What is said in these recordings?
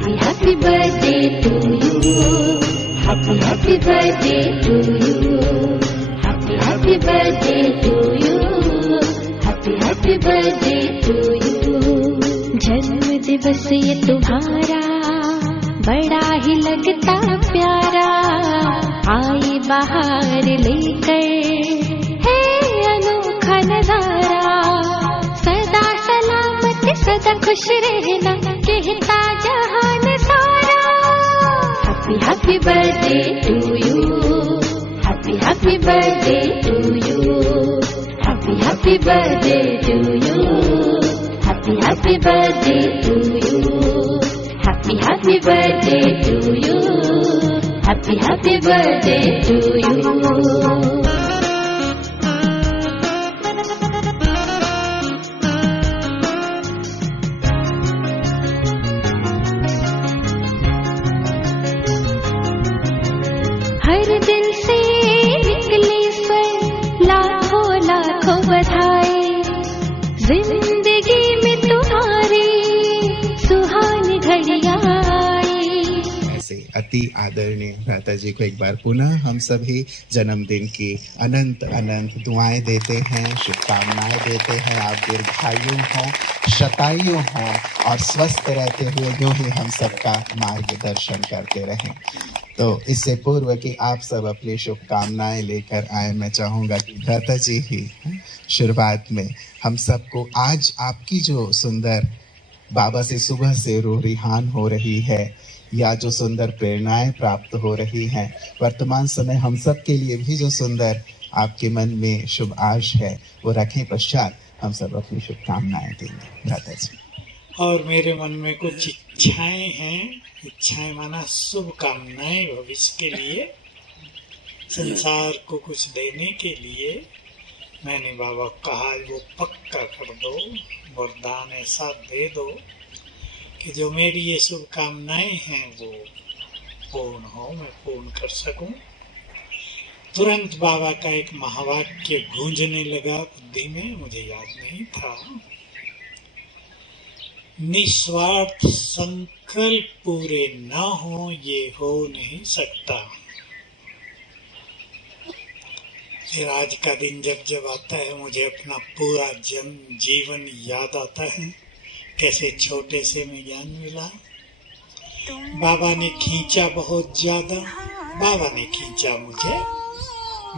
Happy happy birthday to you. Happy happy birthday to you. Happy happy birthday to you. Happy happy birthday to you. जन्म दिवस ये तुम्हारा बड़ा ही लगता प्यारा, आई बाहर लेकर है अनोखा नजारा। सदा सलामत सदा खुश रहना कहता जहान सारा। Happy happy birthday to you. Happy happy birthday to you. Happy happy birthday to you. Happy happy birthday to you. Happy happy birthday to you. Happy happy birthday to you. हर दिल से निकले स्वर लाखों लाखों बधाई। जिंदगी में तुम्हारी सुहानी घड़ियां आई। ऐसे अति आदरणीय भ्राता जी को एक बार पुनः हम सभी जन्मदिन की अनंत अनंत दुआएं देते हैं, शुभकामनाएं देते हैं। आप दीर्घायु हों, शतायु हों और स्वस्थ रहते हुए यूं ही हम सबका मार्गदर्शन करते रहें। तो इससे पूर्व कि आप सब अपनी शुभकामनाएं लेकर आए, मैं चाहूँगा कि भ्राता जी ही शुरुआत में हम सबको आज आपकी जो सुंदर बाबा से सुबह से रूह रिहान हो रही है या जो सुंदर प्रेरणाएं प्राप्त हो रही हैं, वर्तमान समय हम सब के लिए भी जो सुंदर आपके मन में शुभ आश है वो रखें। पश्चात हम सब अपनी शुभकामनाएं देंगे भ्राता जी। और मेरे मन में कुछ इच्छाएं हैं। इच्छाएं माना शुभकामनाएं भविष्य के लिए, संसार को कुछ देने के लिए। मैंने बाबा कहा वो पक्का कर दो, वरदान ऐसा दे दो कि जो मेरी ये शुभकामनाएं हैं वो पूर्ण हो, मैं पूर्ण कर सकूं। तुरंत बाबा का एक महावाक्य गूंजने लगा बुद्धि में, मुझे याद नहीं था। निस्वार्थ संकल्प पूरे ना हो ये हो नहीं सकता। फिर आज का दिन जब जब आता है मुझे अपना पूरा जीवन याद आता है, कैसे छोटे से में ज्ञान मिला। बाबा ने खींचा बहुत ज्यादा, बाबा ने खींचा मुझे।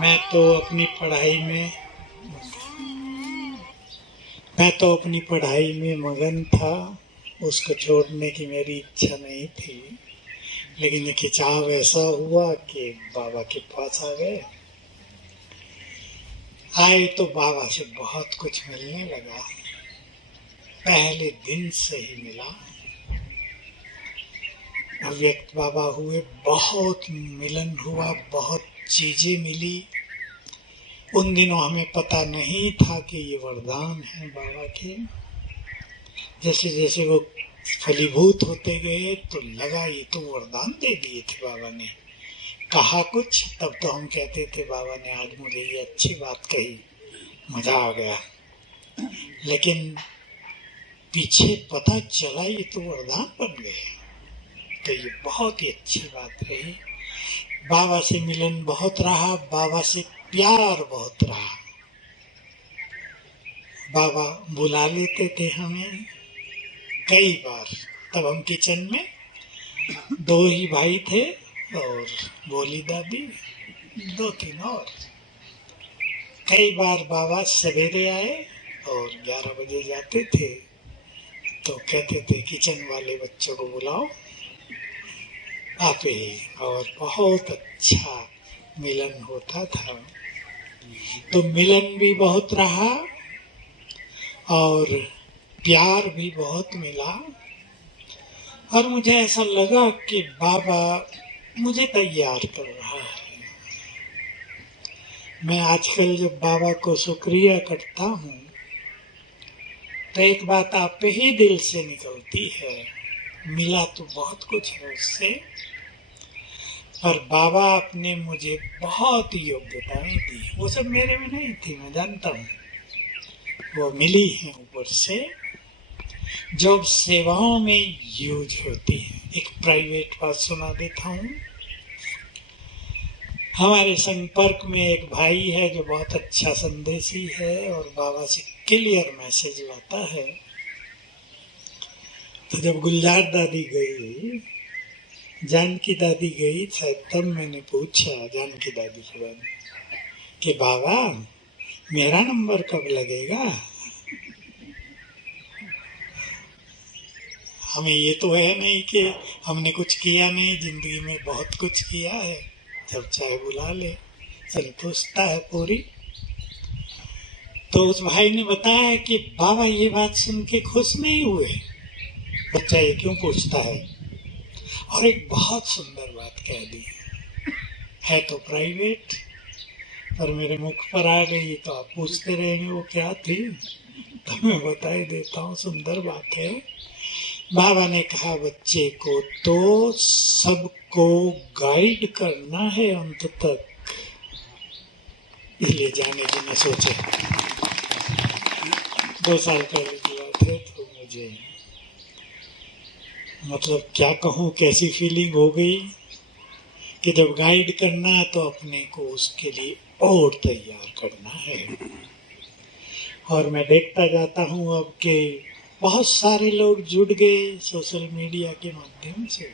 मैं तो अपनी पढ़ाई में मगन था, उसको छोड़ने की मेरी इच्छा नहीं थी। लेकिन ये खिंचाव ऐसा हुआ कि बाबा के पास आ गए। आए तो बाबा से बहुत कुछ मिलने लगा, पहले दिन से ही मिला। अव्यक्त बाबा हुए, बहुत मिलन हुआ, बहुत चीजें मिली। उन दिनों हमें पता नहीं था कि ये वरदान है बाबा के। जैसे जैसे वो फलीभूत होते गए तो लगा ये तो वरदान दे दिए थे बाबा ने। कहा कुछ तब तो हम कहते थे बाबा ने आज मुझे ये अच्छी बात कही, मजा आ गया। लेकिन पीछे पता चला ये तो वरदान बन गए, तो ये बहुत ही अच्छी बात रही। बाबा से मिलन बहुत रहा, बाबा से प्यार बहुत रहा। बाबा बुला लेते थे हमें कई बार। तब हम किचन में 2 ही भाई थे और बोली दादी 2-3 और। कई बार बाबा सवेरे आए और 11 बजे जाते थे, तो कहते थे किचन वाले बच्चों को बुलाओ आप ही। और बहुत अच्छा मिलन होता था। तो मिलन भी बहुत रहा और प्यार भी बहुत मिला। और मुझे ऐसा लगा कि बाबा मुझे तैयार कर रहा है। मैं आजकल जब बाबा को शुक्रिया करता हूँ तो एक बात आप ही दिल से निकलती है। मिला तो बहुत कुछ है उससे, पर बाबा आपने मुझे बहुत योग्यताएं दी। वो सब मेरे में नहीं थी, मैं जानता हूँ, वो मिली हैं ऊपर से। जब सेवाओं में यूज होती है। एक प्राइवेट बात सुना देता हूँ। हमारे संपर्क में एक भाई है जो बहुत अच्छा संदेशी है और बाबा से क्लियर मैसेज लाता है। तो जब गुलजार दादी गई, जानकी दादी गई, तब मैंने पूछा जानकी दादी के बारे में कि बाबा मेरा नंबर कब लगेगा। हमें ये तो है नहीं कि हमने कुछ किया नहीं, जिंदगी में बहुत कुछ किया है, जब चाहे बुला ले, संतुष्टता है पूरी। तो उस भाई ने बताया कि बाबा ये बात सुन के खुश नहीं हुए, बच्चा ये क्यों पूछता है, और एक बहुत सुंदर बात कह दी है तो प्राइवेट, पर मेरे मुख पर आ गई तो आप पूछते रहेंगे वो क्या थी, तो मैं बता ही देता हूँ। सुंदर बात है। बाबा ने कहा बच्चे को तो सबको गाइड करना है अंत तक, इसलिए जाने की न सोचे। 2 साल पहले की बात है। तो मुझे मतलब क्या कहूँ, कैसी फीलिंग हो गई कि जब गाइड करना है तो अपने को उसके लिए और तैयार करना है। और मैं देखता जाता हूँ अब के बहुत सारे लोग जुड़ गए सोशल मीडिया के माध्यम से।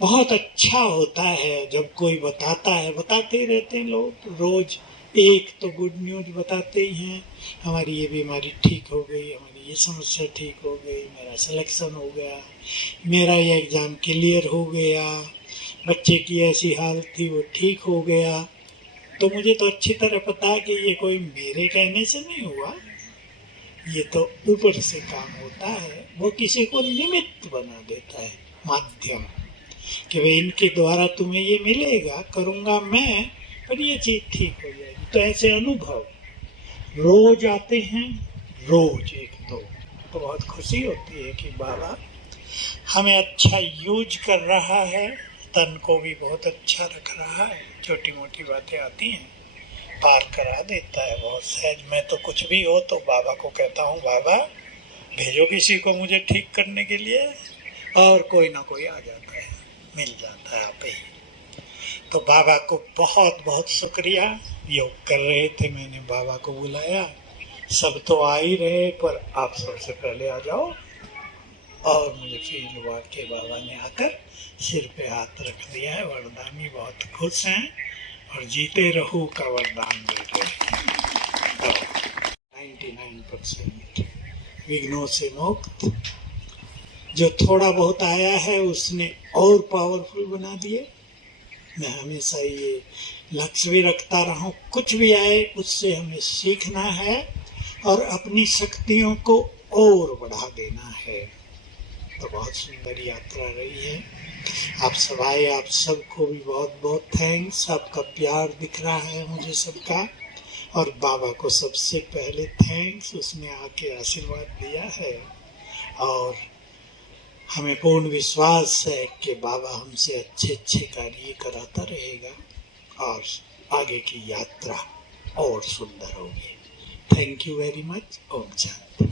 बहुत अच्छा होता है जब कोई बताता है, बताते ही रहते हैं लोग, रोज एक तो गुड न्यूज बताते ही हैं, हमारी ये बीमारी ठीक हो गई, हमारी ये समस्या ठीक हो गई, मेरा सिलेक्शन हो गया, मेरा ये एग्जाम क्लियर हो गया, बच्चे की ऐसी हालत थी वो ठीक हो गया। तो मुझे तो अच्छी तरह पता है कि ये कोई मेरे कहने से नहीं हुआ, ये तो ऊपर से काम होता है। वो किसी को निमित्त बना देता है, माध्यम, कि भाई इनके द्वारा तुम्हें ये मिलेगा, करूँगा मैं, पर ये चीज़ ठीक हो जाएगी। तो ऐसे अनुभव रोज आते हैं, रोज 1-2, तो बहुत खुशी होती है कि बाबा हमें अच्छा यूज कर रहा है, तन को भी बहुत अच्छा रख रहा है। छोटी मोटी बातें आती हैं, पार करा देता है बहुत सहज। मैं तो कुछ भी हो तो बाबा को कहता हूँ, बाबा भेजो किसी को मुझे ठीक करने के लिए, और कोई ना कोई आ जाता है, मिल जाता है आप ही। तो बाबा को बहुत बहुत शुक्रिया। योग कर रहे थे, मैंने बाबा को बुलाया, सब तो आ ही रहे, पर आप सबसे पहले आ जाओ। और मुझे फील हुआ कि बाबा ने आकर सिर पे हाथ रख दिया है। वरदानी बहुत खुश हैं और जीते रहू का वरदान दे रहे हैं। 99% विघ्नों से मुक्त। जो थोड़ा बहुत आया है उसने और पावरफुल बना दिए। मैं हमेशा ये लक्ष्य भी रखता रहा हूँ, कुछ भी आए उससे हमें सीखना है और अपनी शक्तियों को और बढ़ा देना है। तो बहुत सुंदर यात्रा रही है। आप सब आए, आप सबको भी बहुत बहुत थैंक्स। आपका प्यार दिख रहा है मुझे सबका, और बाबा को सबसे पहले थैंक्स, उसने आके आशीर्वाद दिया है। और हमें पूर्ण विश्वास है कि बाबा हमसे अच्छे अच्छे कार्य कराता रहेगा और आगे की यात्रा और सुंदर होगी। Thank you very much. Om Shanti.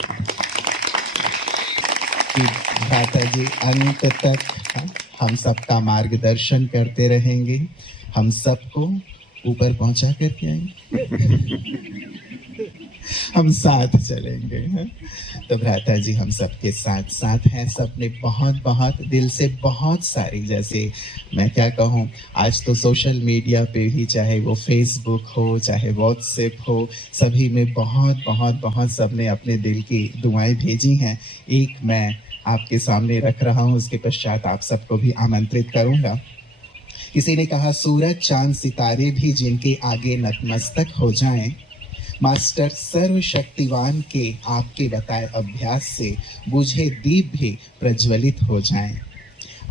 दाता जी अंत तक हम सबका मार्गदर्शन करते रहेंगे, हम सबको ऊपर पहुंचा करके आएंगे। हम साथ चलेंगे। तो भ्राता जी हम सबके साथ साथ हैं। सबने बहुत बहुत दिल से बहुत सारी, जैसे मैं क्या कहूँ, आज तो सोशल मीडिया पे भी, चाहे वो फेसबुक हो चाहे व्हाट्सएप हो, सभी में बहुत बहुत बहुत सबने अपने दिल की दुआएं भेजी हैं। एक मैं आपके सामने रख रहा हूँ, उसके पश्चात आप सबको भी आमंत्रित करूंगा। किसी ने कहा, सूरज चांद सितारे भी जिनके आगे नतमस्तक हो जाएं, मास्टर सर्वशक्तिवान के आपके बताए अभ्यास से बुझे दीप भी प्रज्वलित हो जाएं।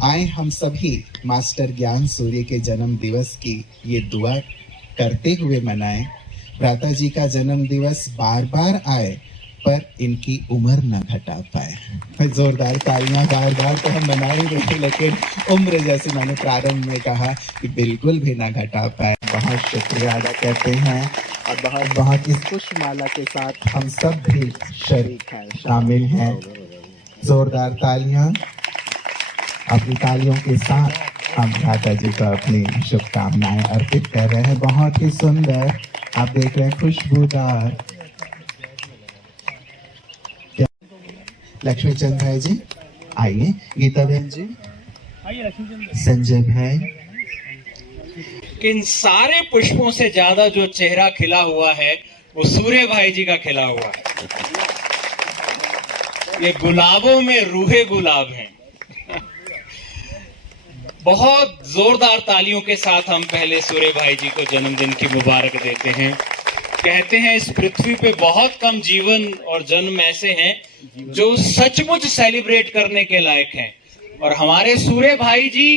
आए हम सभी मास्टर ज्ञान सूर्य के जन्म दिवस की ये दुआ करते हुए मनाएं। भ्राता जी का जन्म दिवस बार बार आए पर इनकी उम्र न घटा पाए। जोरदार तालियां बार बार तो हम मना ही रहे, लेकिन उम्र जैसे मैंने प्रारंभ में कहा कि बिल्कुल भी ना घटा पाए। बहुत शुक्रिया अदा करते हैं और बहुत बहुत इस पुष्पमाला के साथ हम सब भी शरीक हैं, शामिल हैं। जोरदार तालियां। अपनी तालियों के साथ हम भ्राता जी को अपनी शुभकामनाएं अर्पित कर रहे हैं। बहुत ही सुंदर आप देख रहे हैं, खुशबूदार। लक्ष्मी चंद भाई जी आइए, गीता बहन जी, संजय भाई। इन सारे पुष्पों से ज्यादा जो चेहरा खिला हुआ है वो सूर्य भाई जी का खिला हुआ है। ये गुलाबों में रूहे गुलाब हैं। बहुत जोरदार तालियों के साथ हम पहले सूर्य भाई जी को जन्मदिन की मुबारक देते हैं। कहते हैं इस पृथ्वी पे बहुत कम जीवन और जन्म ऐसे हैं जो सचमुच सेलिब्रेट करने के लायक हैं, और हमारे सूर्य भाई जी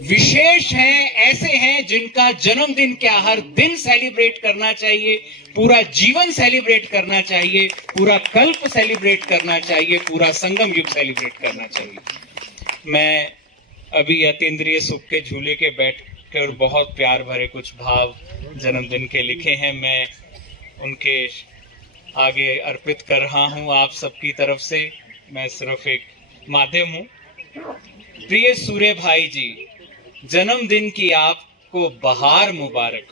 विशेष हैं, ऐसे हैं जिनका जन्मदिन क्या हर दिन सेलिब्रेट करना चाहिए, पूरा जीवन सेलिब्रेट करना चाहिए, पूरा कल्प सेलिब्रेट करना चाहिए, पूरा संगम युग सेलिब्रेट करना चाहिए। मैं अभी अतीन्द्रिय सुख के झूले के बैठ कर बहुत प्यार भरे कुछ भाव जन्मदिन के लिखे हैं, मैं उनके आगे अर्पित कर रहा हूं आप सबकी तरफ से। मैं सिर्फ एक माध्यम हूं। प्रिय सूर्य भाई जी, जन्मदिन की आपको बहार मुबारक,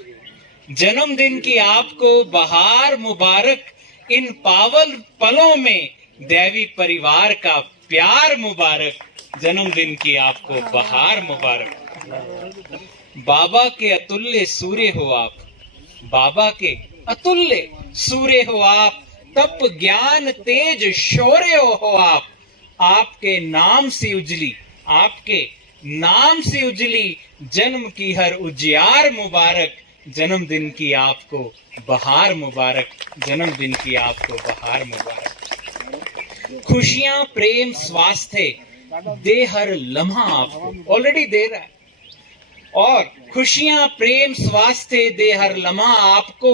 जन्मदिन की आपको बहार मुबारक। इन पावन पलों में दैवी परिवार का प्यार मुबारक, जन्मदिन की आपको बहार मुबारक। बाबा के अतुल्य सूर्य हो आप, बाबा के अतुल्य सूर्य हो आप, तप ज्ञान तेज शौर्य हो आप। आपके नाम से उजली, आपके नाम से उजली जन्म की हर उजियार मुबारक, जन्मदिन की आपको बहार मुबारक, जन्मदिन की आपको बहार मुबारक। खुशियां प्रेम स्वास्थ्य दे हर लम्हा आपको, ऑलरेडी दे रहा है, और खुशियां प्रेम स्वास्थ्य दे हर लम्हा आपको।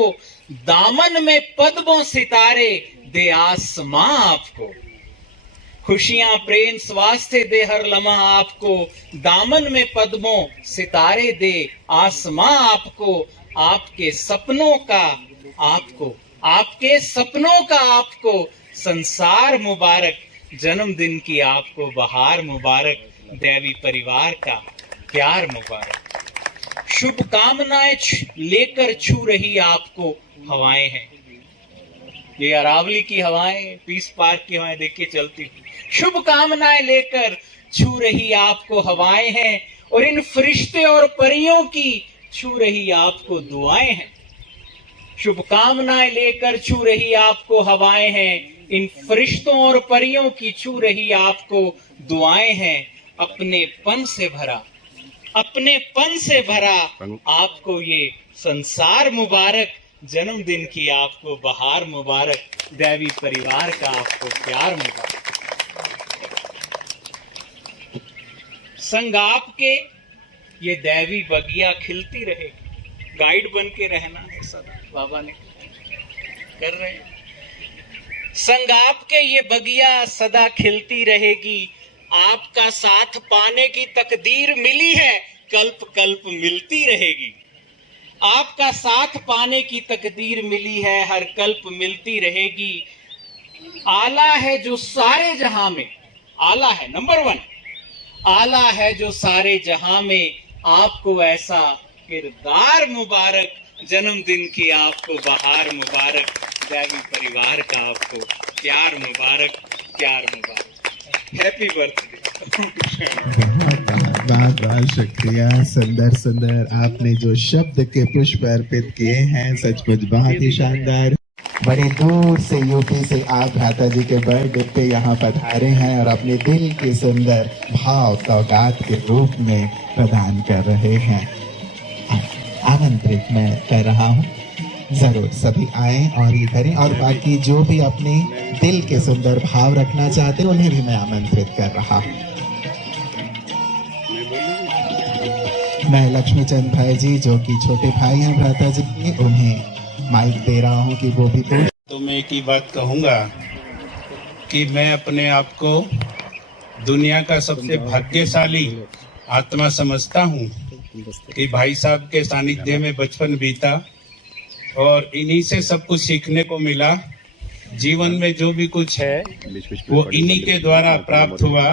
दामन में पद्मों सितारे दे आसमां आपको। खुशियां प्रेम स्वास्थ्य दे हर लम्हा आपको, दामन में पद्मों सितारे दे आसमां आपको। आपके सपनों का आपको, आपके सपनों का आपको संसार मुबारक, जन्मदिन की आपको बहार मुबारक, दैवी परिवार का प्यार मुबारक। शुभकामनाएं लेकर छू रही आपको हवाएं हैं। ये अरावली की हवाएं, पीस पार्क की हवाएं देखिए चलती, शुभकामनाएं लेकर छू रही आपको हवाएं हैं, और इन फरिश्ते और परियों की छू रही आपको दुआएं हैं। शुभकामनाएं लेकर छू रही आपको हवाएं हैं, इन फरिश्तों और परियों की छू रही आपको दुआएं हैं। अपने पन से भरा, अपने पन से भरा आपको ये संसार मुबारक, जन्मदिन की आपको बहार मुबारक, दैवी परिवार का आपको प्यार मुबारक। संग आपके ये दैवी बगिया खिलती रहेगी, गाइड बन के रहना है सदा, बाबा ने कर रहे हैं। संग आपके ये बगिया सदा खिलती रहेगी, आपका साथ पाने की तकदीर मिली है, कल्प कल्प मिलती रहेगी। आपका साथ पाने की तकदीर मिली है, हर कल्प मिलती रहेगी। आला है जो सारे जहां में, आला है नंबर 1, आला है जो सारे जहां में, आपको ऐसा किरदार मुबारक, जन्मदिन की आपको बहार मुबारक, दैवी परिवार का आपको प्यार मुबारक, प्यार मुबारक। Happy birthday. बहुत बहुत शुक्रिया। सुंदर सुंदर आपने जो शब्द के पुष्प अर्पित किए हैं, सचमुच बहुत ही शानदार। बड़े दूर से यूपी से आप भ्राता जी के बर्थडे पे यहाँ पधारे हैं और अपने दिल की सुंदर भाव सौगात के रूप में प्रदान कर रहे हैं। आमंत्रित मैं कर रहा हूँ, जरूर सभी आए और ये करें, और बाकी जो भी अपने दिल के सुंदर भाव रखना चाहते हैं उन्हें भी मैं आमंत्रित कर रहा हूँ। मैं लक्ष्मी चंद भाई जी जो कि छोटे भाई हैं भ्राता जी के, उन्हें माइक दे रहा हूँ कि वो भी तो मैं एक ही बात कहूँगा कि मैं अपने आप को दुनिया का सबसे भाग्यशाली आत्मा समझता हूँ कि भाई साहब के सानिध्य में बचपन बीता और इन्हीं से सब कुछ सीखने को मिला। जीवन में जो भी कुछ है वो इन्हीं के द्वारा प्राप्त हुआ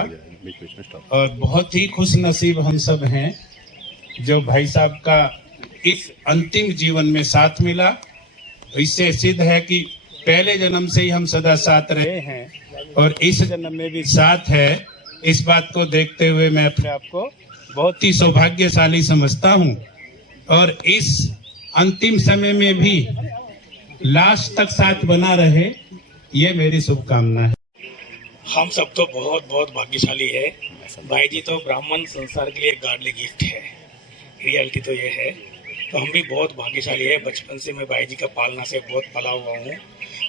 और बहुत ही खुश नसीब हम सब हैं जो भाई साहब का इस अंतिम जीवन में साथ मिला। इससे सिद्ध है कि पहले जन्म से ही हम सदा साथ रहे हैं और इस जन्म में भी साथ है। इस बात को देखते हुए मैं अपने आप को बहुत ही सौभाग्यशाली समझता हूँ और इस अंतिम समय में भी लास्ट तक साथ बना रहे, ये मेरी शुभकामना है। हम सब तो बहुत बहुत भाग्यशाली है। भाई जी तो ब्राह्मण संसार के लिए एक गॉडली गिफ्ट है। रियलिटी तो ये है। तो हम भी बहुत भाग्यशाली है। बचपन से मैं भाई जी का पालना से बहुत पला हुआ हूँ।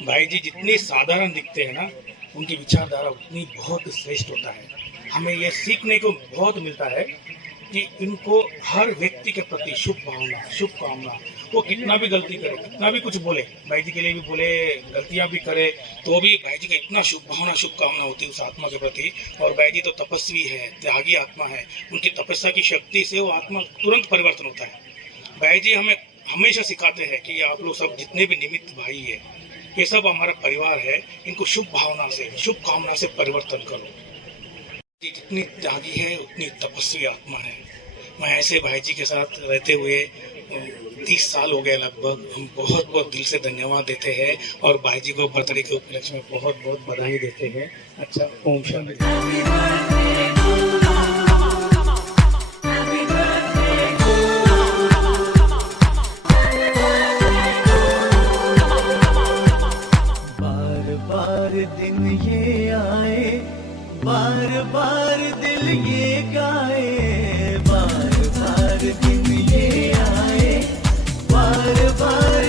भाई जी जितनी साधारण दिखते हैं ना, उनकी विचारधारा उतनी बहुत श्रेष्ठ होता है। हमें ये सीखने को बहुत मिलता है कि इनको हर व्यक्ति के प्रति शुभ भावना, शुभकामना। वो कितना भी गलती करे, कितना भी कुछ बोले, भाई जी के लिए भी बोले, गलतियां भी करे, तो भी भाई जी का इतना शुभ भावना, शुभकामना होती है उस आत्मा के प्रति। और भाई जी तो तपस्वी है, त्यागी आत्मा है। उनकी तपस्या की शक्ति से वो आत्मा तुरंत परिवर्तन होता है। भाई जी हमें हमेशा सिखाते हैं कि आप लोग सब जितने भी निमित्त भाई है, ये सब हमारा परिवार है। इनको शुभ भावना से, शुभकामना से परिवर्तन करो। जितनी त्यागी है उतनी तपस्वी आत्मा है। मैं ऐसे भाई जी के साथ रहते हुए 30 साल हो गए लगभग। हम बहुत बहुत दिल से धन्यवाद देते हैं और भाई जी को बर्थडे के उपलक्ष्य में बहुत बहुत बधाई देते हैं। अच्छा, ओम शांति। बार दिन ये आए, बार बार दिल ये गाए, बार बार दिन ये आए, बार बार